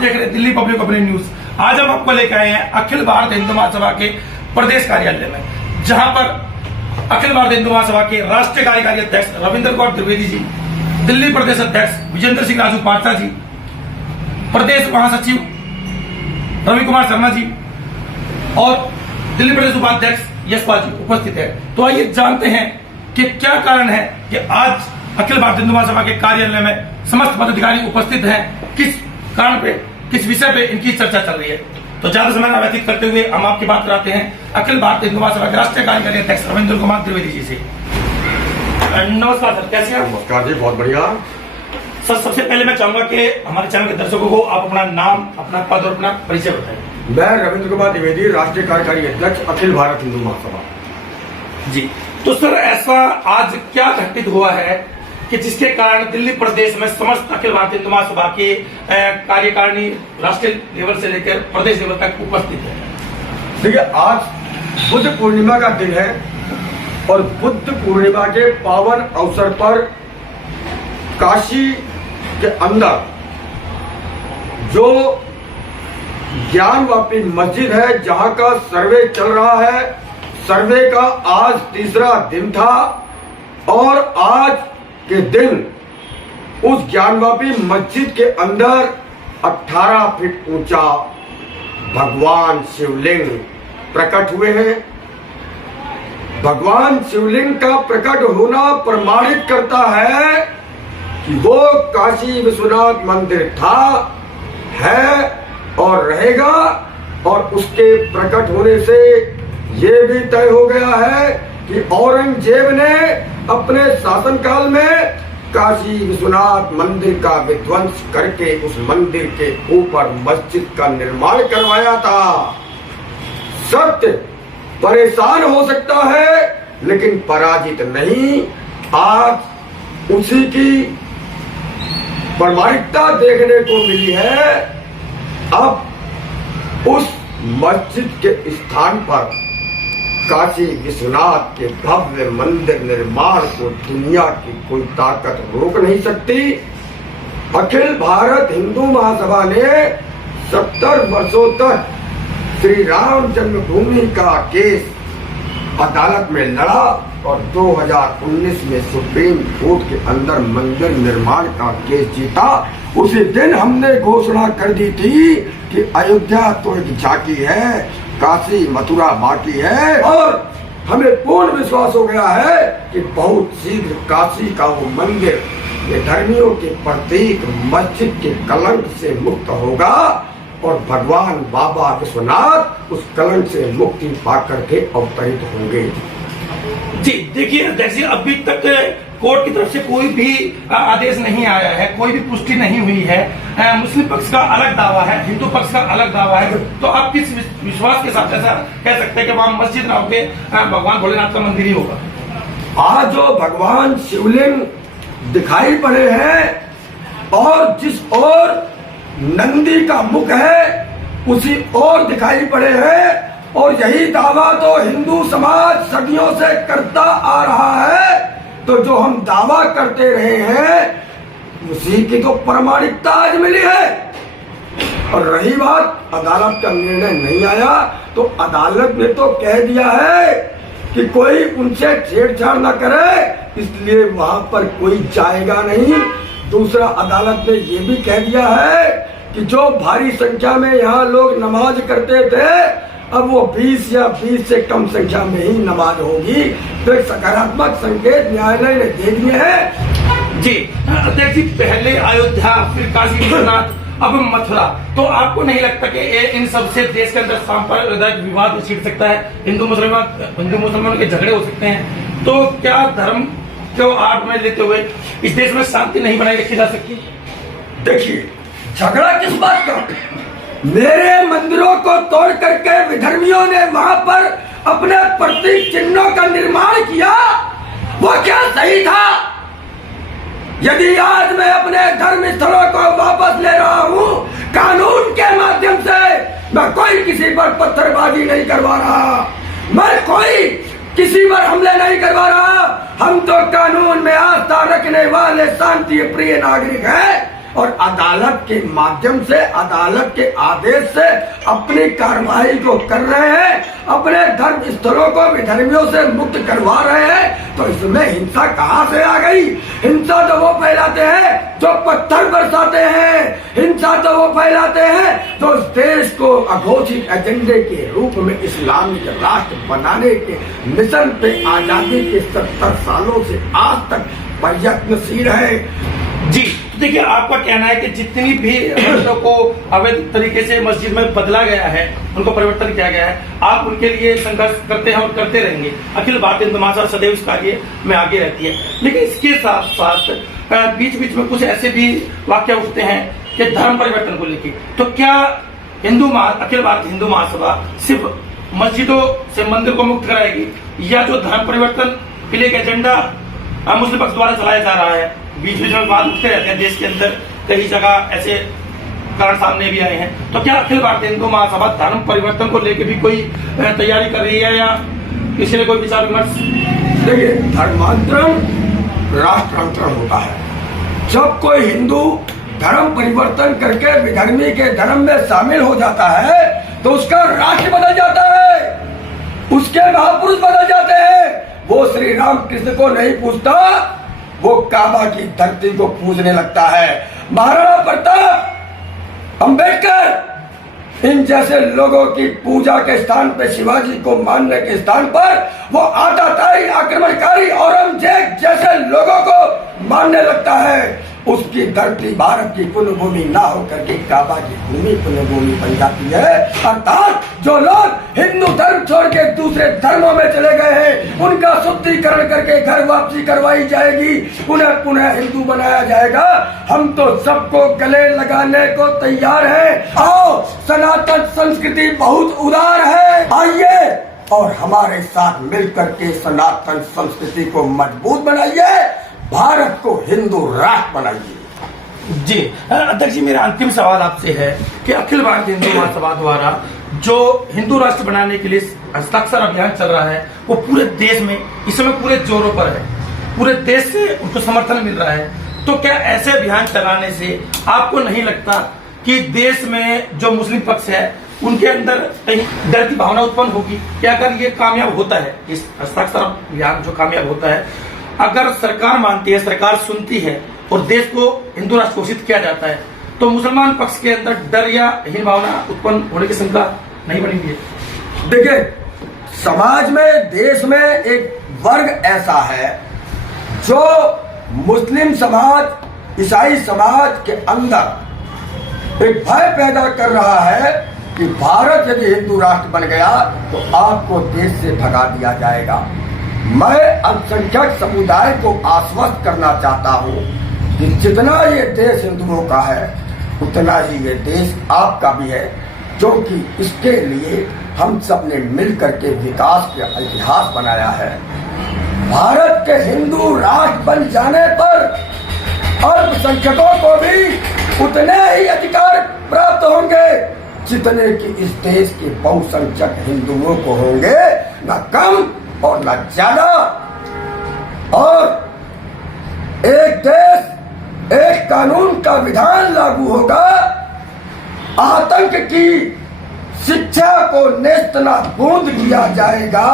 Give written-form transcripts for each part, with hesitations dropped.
देख रहे हैं दिल्ली पब्लिक ओपिनियन न्यूज। आज हम आपको लेकर आए हैं अखिल भारत हिंदू महासभा के प्रदेश कार्यालय में, जहां पर अखिल भारत हिंदू महासभा के राष्ट्रीय कार्यकारी अध्यक्ष रविंद्र कौर त्रिवेदी जी, दिल्ली प्रदेश अध्यक्ष विजेंद्र सिंह राजू पात्रा जी, प्रदेश महासचिव रवि कुमार शर्मा जी और दिल्ली प्रदेश उपाध्यक्ष यशपाल जी उपस्थित है। तो आइए जानते हैं कि क्या कारण है कि आज अखिल भारत हिंदू महासभा के कार्यालय में समस्त पदाधिकारी उपस्थित हैं, किस कारण पे, किस विषय पे इनकी चर्चा चल रही है। तो ज्यादा समय न व्यतीत करते हुए हम आपकी बात कराते हैं अखिल भारत हिंदू महासभा के राष्ट्रीय कार्यकारी अध्यक्ष रविंद्र कुमार त्रिवेदी जी से। नमस्कार सर, कैसे हैं? नमस्कार जी, बहुत बढ़िया सर। सबसे पहले मैं चाहूंगा कि हमारे चैनल के दर्शकों को आप अपना नाम, अपना पद और अपना परिचय बताएं। मैं रविंद्र कुमार त्रिवेदी, राष्ट्रीय कार्यकारी अध्यक्ष अखिल भारत हिंदू महासभा जी। तो सर, ऐसा आज क्या घटित हुआ है कि जिसके कारण दिल्ली प्रदेश में समस्त अखिल भारतीय हिंदू महासभा के कार्यकारिणी राष्ट्रीय लेवल से लेकर प्रदेश लेवल तक उपस्थित है? देखिए, आज बुद्ध पूर्णिमा का दिन है और बुद्ध पूर्णिमा के पावन अवसर पर काशी के अंदर जो ज्ञानवापी मस्जिद है, जहां का सर्वे चल रहा है, सर्वे का आज तीसरा दिन था और आज के दिन उस ज्ञानवापी मस्जिद के अंदर 18 फीट ऊंचा भगवान शिवलिंग प्रकट हुए हैं। भगवान शिवलिंग का प्रकट होना प्रमाणित करता है कि वो काशी विश्वनाथ मंदिर था, है और रहेगा। और उसके प्रकट होने से ये भी तय हो गया है कि औरंगजेब ने अपने शासनकाल में काशी विश्वनाथ मंदिर का विध्वंस करके उस मंदिर के ऊपर मस्जिद का निर्माण करवाया था। सत्य परेशान हो सकता है लेकिन पराजित नहीं। आज उसी की प्रामाणिकता देखने को मिली है। अब उस मस्जिद के स्थान पर काशी विश्वनाथ के भव्य मंदिर निर्माण को दुनिया की कोई ताकत रोक नहीं सकती। अखिल भारत हिंदू महासभा ने 70 वर्षों तक श्री राम जन्मभूमि का केस अदालत में लड़ा और 2019 में सुप्रीम कोर्ट के अंदर मंदिर निर्माण का केस जीता। उसी दिन हमने घोषणा कर दी थी कि अयोध्या तो एक झांकी है, काशी मथुरा बाकी है और हमें पूर्ण विश्वास हो गया है कि बहुत शीघ्र काशी का वो मंदिर धर्मियों के प्रतीक मस्जिद के कलंक से मुक्त होगा और भगवान बाबा विश्वनाथ उस कलंक से मुक्ति पाकर के अवतरित होंगे। जी देखिए अध्यक्ष जी, अभी तक कोर्ट की तरफ से कोई भी आदेश नहीं आया है, कोई भी पुष्टि नहीं हुई है। मुस्लिम पक्ष का अलग दावा है, हिंदू पक्ष का अलग दावा है। तो आप किस विश्वास के साथ ऐसा कह सकते हैं कि वहां मस्जिद ना होके भगवान भोलेनाथ का मंदिर ही होगा? आज जो भगवान शिवलिंग दिखाई पड़े हैं और जिस ओर नंदी का मुख है उसी ओर दिखाई पड़े हैं और यही दावा तो हिंदू समाज सदियों से करता आ रहा है। तो जो हम दावा करते रहे हैं उसी की तो प्रामाणिकता आज मिली है। और रही बात अदालत का निर्णय नहीं आया तो अदालत ने तो कह दिया है कि कोई उनसे छेड़छाड़ न करे, इसलिए वहां पर कोई जाएगा नहीं। दूसरा, अदालत ने ये भी कह दिया है कि जो भारी संख्या में यहाँ लोग नमाज करते थे अब वो 20 या 20 से कम संख्या में ही नमाज होगी। तो एक सकारात्मक संकेत न्यायालय ने दे दिए हैं। जी अध्यक्ष जी, पहले अयोध्या, फिर काशी विश्वनाथ, अब मथुरा। तो आपको नहीं लगता कि इन सबसे देश के अंदर सांप्रदायिक विवाद छिड़ सकता है, हिंदू मुसलमानों के झगड़े हो सकते हैं? तो क्या धर्म को आड़ में लेते हुए इस देश में शांति नहीं बनाई रखी जा सकती? देखिए, झगड़ा किस बात का? मेरे मंदिरों को तोड़ करके विधर्मियों ने वहां पर अपने प्रतीक चिन्हों का निर्माण किया, वो क्या सही था? यदि आज मैं अपने धर्म स्थलों को वापस ले रहा हूं कानून के माध्यम से, मैं कोई किसी पर पत्थरबाजी नहीं करवा रहा, मैं कोई किसी पर हमले नहीं करवा रहा। हम तो कानून में आस्था रखने वाले शांति प्रिय नागरिक हैं और अदालत के माध्यम से, अदालत के आदेश से अपनी कार्रवाई को कर रहे हैं, अपने धर्म स्थलों को विधर्मियों से मुक्त करवा रहे हैं, तो इसमें हिंसा कहाँ से आ गई? हिंसा तो वो फैलाते हैं जो पत्थर बरसाते हैं, हिंसा तो वो फैलाते हैं जो इस देश को अघोषित एजेंडे के रूप में इस्लामिक राष्ट्र बनाने के मिशन पे आजादी के 70 सालों से आज तक प्रयत्नशील है। जी, तो देखिए, आपका कहना है कि जितनी भी मस्जिदों को अवैध तरीके से मस्जिद में बदला गया है, उनको परिवर्तन किया गया है, आप उनके लिए संघर्ष करते हैं और करते रहेंगे। अखिल भारतीय हिंदू महासभा सदैव इस कार्य में आगे रहती है। लेकिन इसके साथ साथ बीच बीच में कुछ ऐसे भी वाक्य उठते हैं कि धर्म परिवर्तन को लेकर, तो क्या अखिल भारतीय हिंदू महासभा सिर्फ मस्जिदों से मंदिर को मुक्त कराएगी, या जो धर्म परिवर्तन के लिए एक एजेंडा मुस्लिम पक्ष द्वारा चलाया जा रहा है? बीच बीच में बात उठते रहते हैं, देश के अंदर कई जगह ऐसे कारण सामने भी आए हैं। तो क्या अखिल भारतीय हिंदू महासभा धर्म परिवर्तन को लेकर भी कोई तैयारी कर रही है, या इसलिए कोई विचार विमर्श? देखिए, धर्मांतरण राष्ट्रांतरण होता है। जब कोई हिंदू धर्म परिवर्तन करके विधर्मी के धर्म में शामिल हो जाता है तो उसका राष्ट्र बदल जाता है, उसके महापुरुष बदल जाते हैं। वो श्री राम कृष्ण को नहीं पूजता, वो काबा की धरती को पूजने लगता है। महाराणा प्रताप, अंबेडकर, इन जैसे लोगों की पूजा के स्थान पे, शिवाजी को मानने के स्थान पर वो आताताई, आक्रमणकारी औरंगजेब जैसे लोगों को मानने लगता है। उसकी धरती भारत की पुण्य भूमि ना होकर के काबा की भूमि पुण्य भूमि बन जाती है। अर्थात जो लोग हिंदू धर्म छोड़ के दूसरे धर्मों में चले गए हैं, उनका शुद्धिकरण करके घर वापसी करवाई जाएगी, पुनः पुनः हिंदू बनाया जाएगा। हम तो सबको गले लगाने को तैयार हैं। आओ, सनातन संस्कृति बहुत उदार है, आइए और हमारे साथ मिलकर के सनातन संस्कृति को मजबूत बनाइए, भारत को हिंदू राष्ट्र बनाइए। जी अध्यक्ष जी, मेरा अंतिम सवाल आपसे है कि अखिल भारतीय हिंदू महासभा द्वारा जो हिंदू राष्ट्र बनाने के लिए हस्ताक्षर अभियान चल रहा है, वो पूरे देश में इस समय पूरे जोरों पर है, पूरे देश से उनको समर्थन मिल रहा है। तो क्या ऐसे अभियान चलाने से आपको नहीं लगता कि देश में जो मुस्लिम पक्ष है उनके अंदर कहीं डर की भावना उत्पन्न होगी कि अगर ये कामयाब होता है, इस हस्ताक्षर अभियान जो कामयाब होता है, अगर सरकार मानती है, सरकार सुनती है और देश को हिंदू राष्ट्र घोषित किया जाता है, तो मुसलमान पक्ष के अंदर डर या हीन भावना उत्पन्न होने की शंका नहीं बनी हुई है? देखिए, समाज में, देश में एक वर्ग ऐसा है जो मुस्लिम समाज, ईसाई समाज के अंदर एक भय पैदा कर रहा है कि भारत यदि हिंदू राष्ट्र बन गया तो आपको देश से भगा दिया जाएगा। मैं अल्पसंख्यक समुदाय को आश्वस्त करना चाहता हूँ कि जितना ये देश हिंदुओं का है उतना ही ये देश आपका भी है, क्योंकि इसके लिए हम सब ने मिलकर के विकास का इतिहास बनाया है। भारत के हिंदू राष्ट्र बन जाने पर अल्पसंख्यकों को भी उतने ही अधिकार प्राप्त होंगे जितने कि इस देश के बहुसंख्यक हिंदुओं को होंगे, न कम और न ज्यादा। और एक देश, एक कानून का विधान लागू होगा, आतंक की शिक्षा को नेस्तनाबूद किया जाएगा,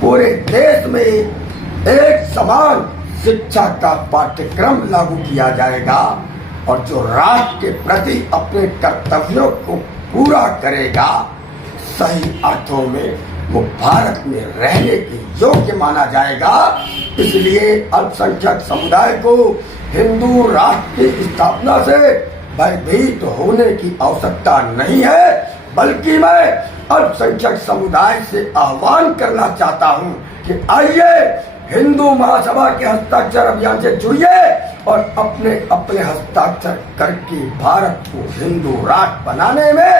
पूरे देश में एक समान शिक्षा का पाठ्यक्रम लागू किया जाएगा, और जो राष्ट्र के प्रति अपने कर्तव्यों को पूरा करेगा, सही अर्थों में वो भारत में रहने के योग्य माना जाएगा। इसलिए अल्पसंख्यक समुदाय को हिंदू राष्ट्र की स्थापना से भयभीत होने की आवश्यकता नहीं है, बल्कि मैं अल्पसंख्यक समुदाय से आह्वान करना चाहता हूं कि आइए हिंदू महासभा के हस्ताक्षर अभियान से जुड़िए और अपने अपने हस्ताक्षर करके भारत को हिंदू राष्ट्र बनाने में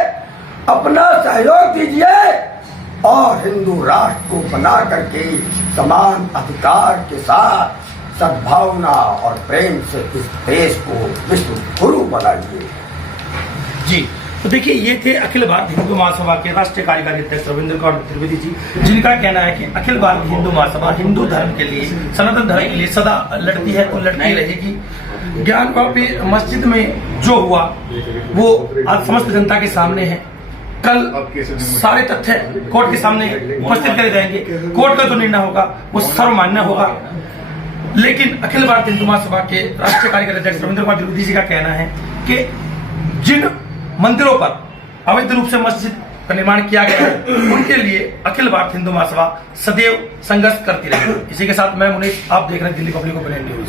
अपना सहयोग दीजिए और हिंदू राष्ट्र को बना करके समान अधिकार के साथ सद्भावना और प्रेम से इस देश को विश्व गुरु बनाइए। जी, तो देखिए, ये थे अखिल भारतीय हिंदू महासभा के राष्ट्रीय कार्यकारी अध्यक्ष रविंद्र गौड़ त्रिवेदी जी, जिनका कहना है कि अखिल भारतीय हिंदू महासभा हिंदू धर्म के लिए, सनातन धर्म के लिए सदा लड़ती है और लड़ती रहेगी। ज्ञानवापी मस्जिद में जो हुआ वो आज समस्त जनता के सामने है। कल सारे तथ्य कोर्ट के सामने उपस्थित करे जाएंगे। कोर्ट का जो निर्णय होगा वो सर्वमान्य होगा। लेकिन अखिल भारतीय हिंदू महासभा के राष्ट्रीय कार्यकारी अध्यक्ष रविंद्र कुमार द्विवेदी जी का कहना है कि जिन मंदिरों पर अवैध रूप से मस्जिद का निर्माण किया गया है उनके लिए अखिल भारतीय हिंदू महासभा सदैव संघर्ष करती रहेगी। इसी के साथ मैं मुनीष, आप देख रहे हैं दिल्ली पब्लिक ओपिनियन न्यूज।